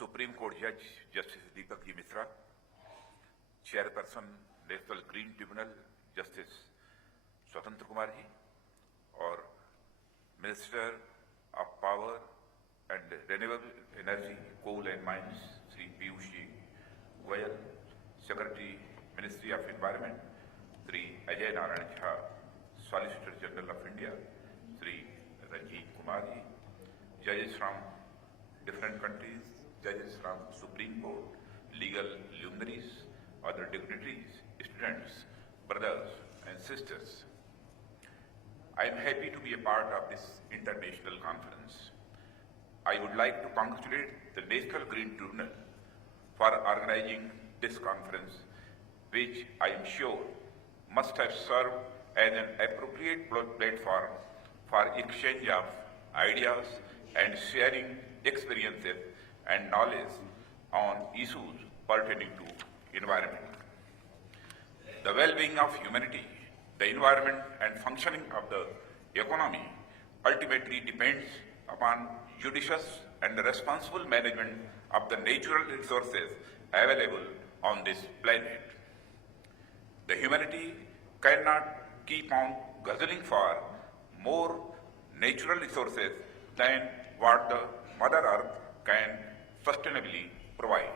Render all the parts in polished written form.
Supreme Court Judge Justice Deepak Ji Mishra, Chairperson National Green Tribunal Justice Swatantra Kumar Ji, और Minister of Power and Renewable Energy, Coal and Mines, Shri Piyush Goyal, Secretary, Ministry of Environment, Shri Ajay Narayan Jha, Solicitor General of India, Shri Ranjit Kumar Ji, judges from different countries, judges from Supreme Court, legal luminaries, other dignitaries, students, brothers and sisters. I am happy to be a part of this international conference. I would like to congratulate the National Green Tribunal for organizing this conference, which I am sure must have served as an appropriate platform for exchange of ideas and sharing experiences and knowledge on issues pertaining to environment. The well-being of humanity, the environment and functioning of the economy ultimately depends upon judicious and responsible management of the natural resources available on this planet. The humanity cannot keep on guzzling for more natural resources than what the Mother Earth can sustainably provide.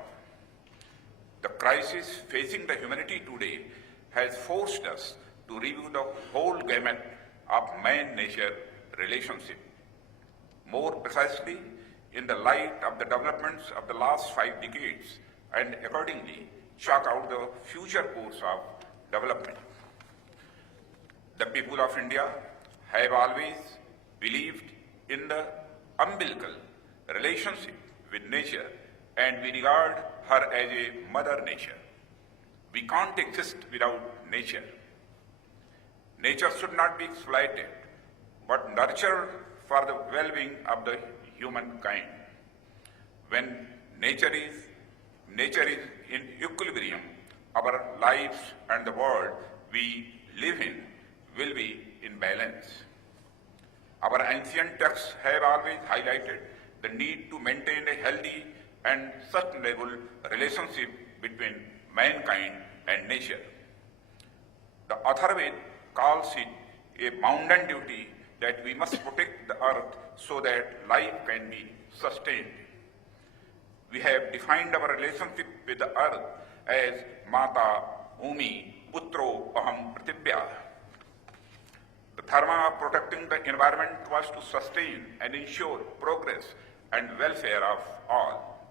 The crisis facing the humanity today has forced us to review the whole gamut of man-nature relationship. More precisely, in the light of the developments of the last 5 decades, and accordingly chalk out the future course of development. The people of India have always believed in the umbilical relationship with nature, and we regard her as a mother nature. We can't exist without nature. Nature should not be exploited, but nurtured for the well-being of the humankind. When nature is in equilibrium, our lives and the world we live in will be in balance. Our ancient texts have always highlighted the need to maintain a healthy and sustainable relationship between mankind and nature. The Atharvaved calls it a bounden duty that we must protect the earth so that life can be sustained. We have defined our relationship with the earth as Mata Umi Putro Aham Pratibhya. The dharma of protecting the environment was to sustain and ensure progress and welfare of all.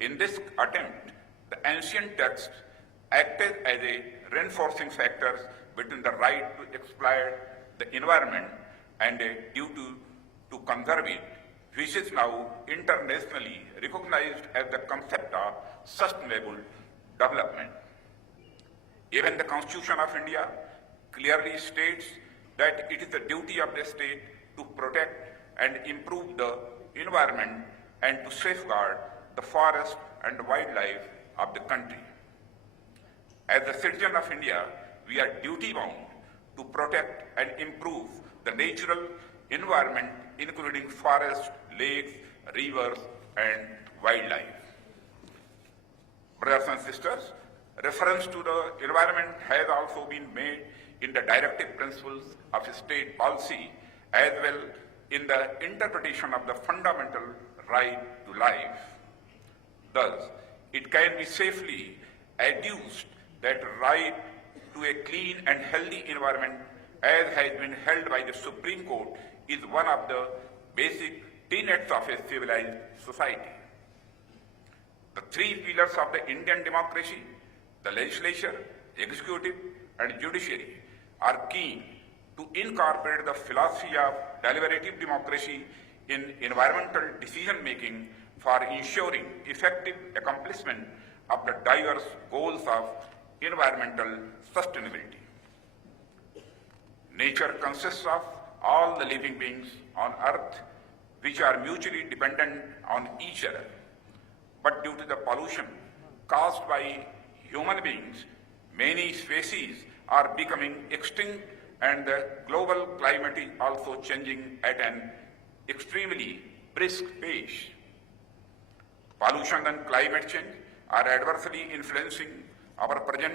In this attempt, the ancient texts acted as a reinforcing factors between the right to exploit the environment and a duty to conserve it, which is now internationally recognized as the concept of sustainable development. Even the Constitution of India clearly states that it is the duty of the state to protect and improve the environment and to safeguard the forest and wildlife of the country. As a citizen of India, we are duty-bound to protect and improve the natural environment, including forests, lakes, rivers, and wildlife. Brothers and sisters, reference to the environment has also been made in the directive principles of state policy as well in the interpretation of the fundamental right to life. Thus, it can be safely adduced that right to a clean and healthy environment, as has been held by the Supreme Court, is one of the basic tenets of a civilized society. The 3 pillars of the Indian democracy, the legislature, executive, and judiciary, are keen to incorporate the philosophy of deliberative democracy in environmental decision-making for ensuring effective accomplishment of the diverse goals of environmental sustainability. Nature consists of all the living beings on earth which are mutually dependent on each other. But due to the pollution caused by human beings, many species are becoming extinct and the global climate is also changing at an extremely brisk pace. Pollution and climate change are adversely influencing our present,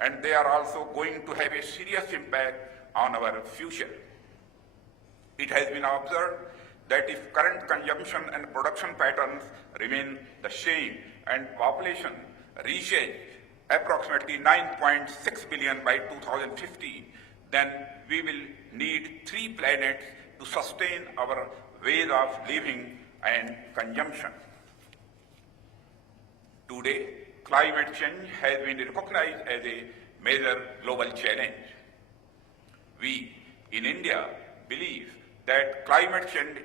and they are also going to have a serious impact on our future. It has been observed that if current consumption and production patterns remain the same and population reaches approximately 9.6 billion by 2050, then we will need 3 planets to sustain our ways of living and consumption. Today, climate change has been recognized as a major global challenge. We in India believe that climate change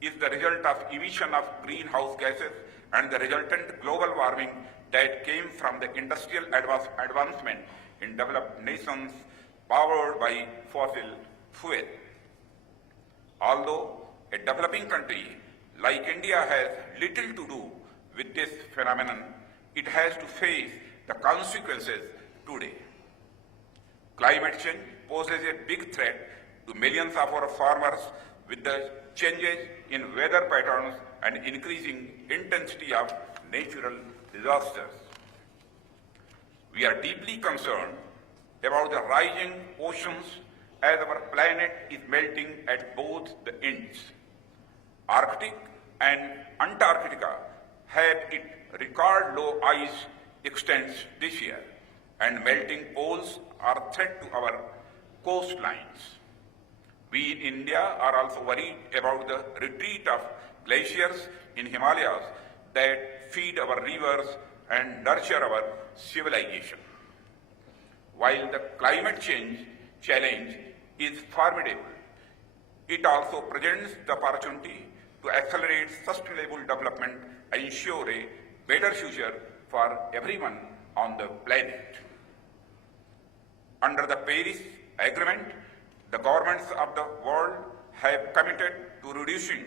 is the result of emission of greenhouse gases and the resultant global warming that came from the industrial advancement in developed nations powered by fossil fuel. Although a developing country like India has little to do with this phenomenon, it has to face the consequences today. Climate change poses a big threat to millions of our farmers with the changes in weather patterns and increasing intensity of natural disasters. We are deeply concerned about the rising oceans as our planet is melting at both the ends. Arctic and Antarctica had its record low ice extents this year, and melting poles are a threat to our coastlines. We in India are also worried about the retreat of glaciers in Himalayas that feed our rivers and nurture our civilization. While the climate change challenge is formidable, it also presents the opportunity to accelerate sustainable development and ensure a better future for everyone on the planet. Under the Paris Agreement, the governments of the world have committed to reducing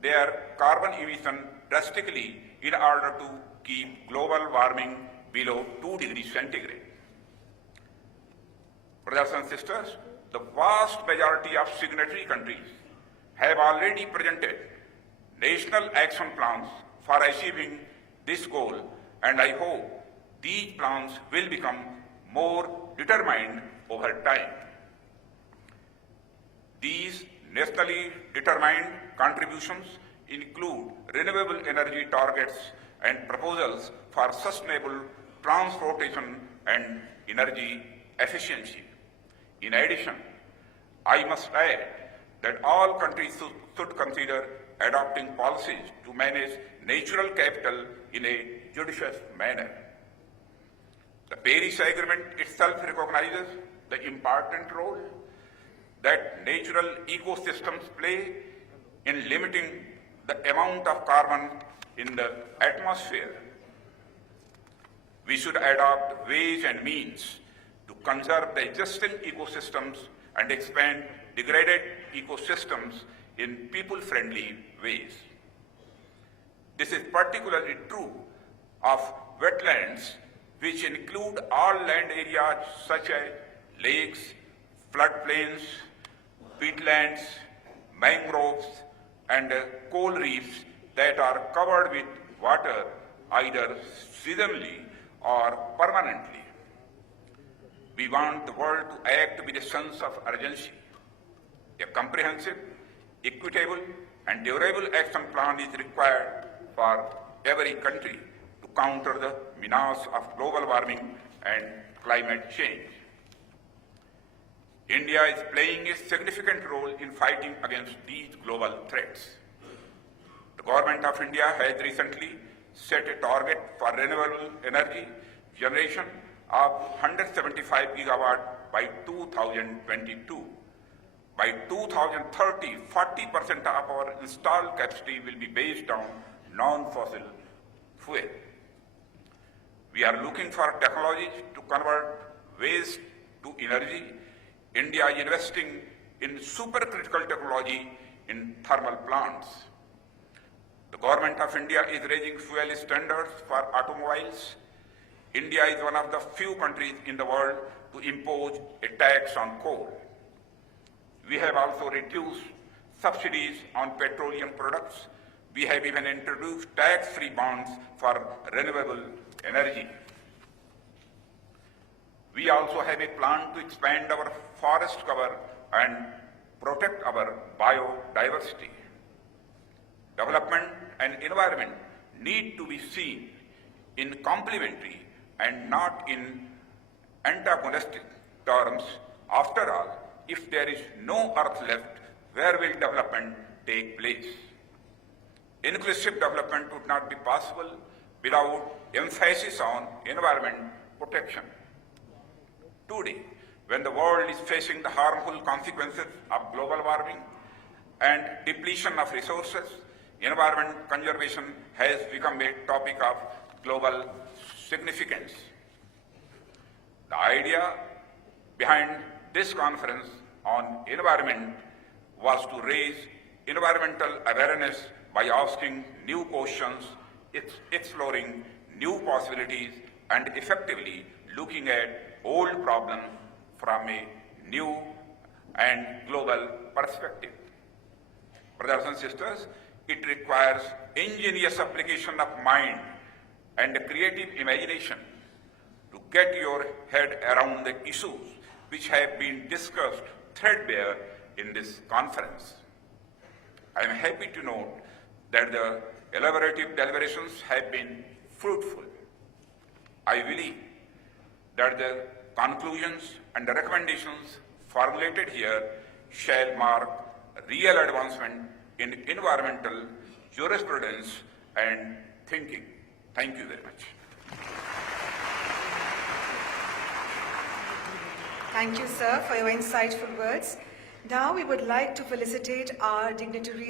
their carbon emission drastically in order to keep global warming below 2 degrees centigrade. Brothers and sisters, the vast majority of signatory countries have already presented national action plans for achieving this goal, and I hope these plans will become more determined over time. These nationally determined contributions include renewable energy targets and proposals for sustainable transportation and energy efficiency. In addition, I must add that all countries should consider adopting policies to manage natural capital in a judicious manner. The Paris Agreement itself recognizes the important role that natural ecosystems play in limiting the amount of carbon in the atmosphere. We should adopt ways and means to conserve the existing ecosystems and expand degraded ecosystems in people-friendly ways. This is particularly true of wetlands, which include all land areas such as lakes, floodplains, peatlands, mangroves, and coral reefs that are covered with water either seasonally or permanently. We want the world to act with a sense of urgency. A comprehensive, equitable, and durable action plan is required for every country to counter the menace of global warming and climate change. India is playing a significant role in fighting against these global threats. The Government of India has recently set a target for renewable energy generation of 175 gigawatt by 2022. By 2030, 40% of our installed capacity will be based on non-fossil fuel. We are looking for technologies to convert waste to energy. India is investing in supercritical technology in thermal plants. The Government of India is raising fuel standards for automobiles. India is one of the few countries in the world to impose a tax on coal. We have also reduced subsidies on petroleum products. We have even introduced tax-free bonds for renewable energy. We also have a plan to expand our forest cover and protect our biodiversity. Development and environment need to be seen in complementary and not in antagonistic terms. After all, if there is no earth left, where will development take place? Inclusive development would not be possible without emphasis on environment protection. Today, when the world is facing the harmful consequences of global warming and depletion of resources, environment conservation has become a topic of global significance. The idea behind this conference on environment was to raise environmental awareness by asking new questions, exploring new possibilities, and effectively looking at old problems from a new and global perspective. Brothers and sisters, it requires ingenious application of mind and a creative imagination to get your head around the issues which have been discussed threadbare in this conference. I am happy to note that the elaborative deliberations have been fruitful. I believe that the conclusions and the recommendations formulated here shall mark real advancement in environmental jurisprudence and thinking. Thank you very much. Thank you, sir, for your insightful words. Now we would like to felicitate our dignitaries